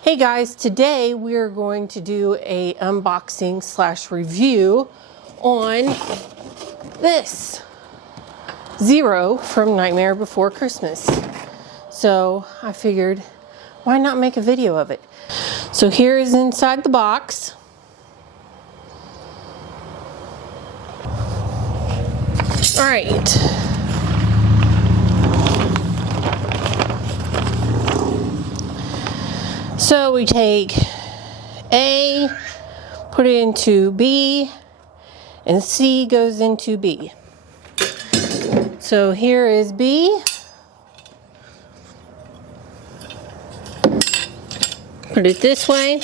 Hey guys, today we're going to do a unboxing / review on this Zero from Nightmare Before Christmas. So I figured, why not make a video of it? So here is inside the box. All right. So we take A, put it into B, and C goes into B. So here is B. Put it this way.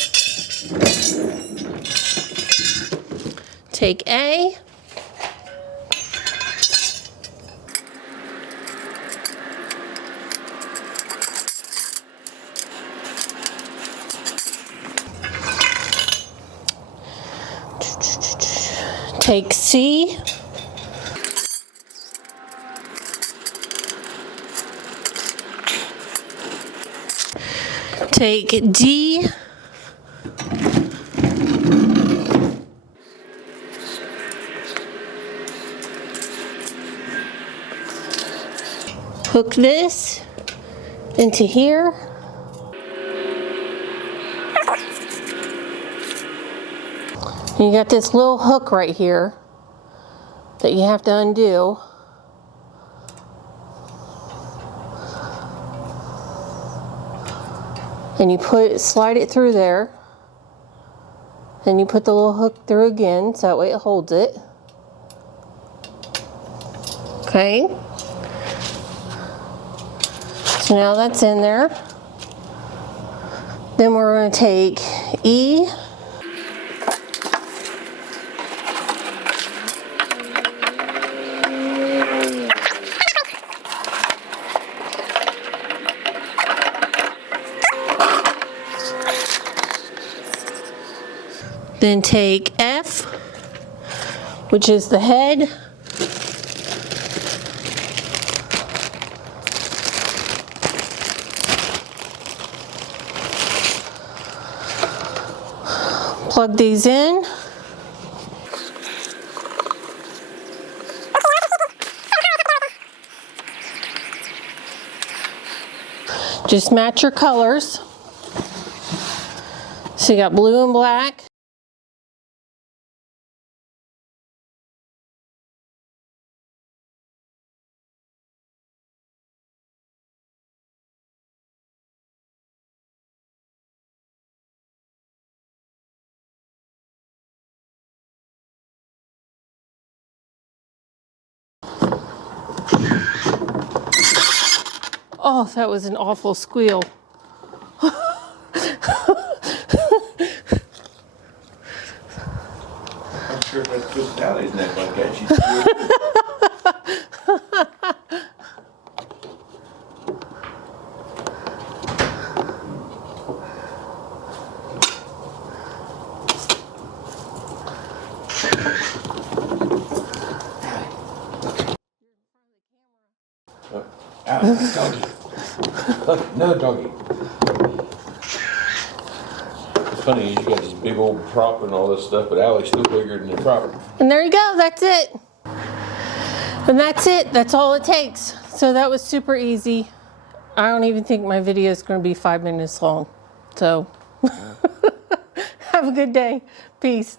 Take A. Take C. Take D. Hook this into here. You got this little hook right here that you have to undo. And you slide it through there. Then you put the little hook through again, so that way it holds it. Okay. So now that's in there. Then we're going to take E. Then take F, which is the head. Plug these in. Just match your colors. So you got blue and black. Oh, that was an awful squeal. I'm sure if I twist Allie's neck like that, she'd do it. Allie, doggy. Look, another doggy. It's funny, you got this big old prop and all this stuff, but Allie's still bigger than the prop. And there you go, that's it. And that's it, that's all it takes. So that was super easy. I don't even think my video is going to be 5 minutes long. So have a good day. Peace.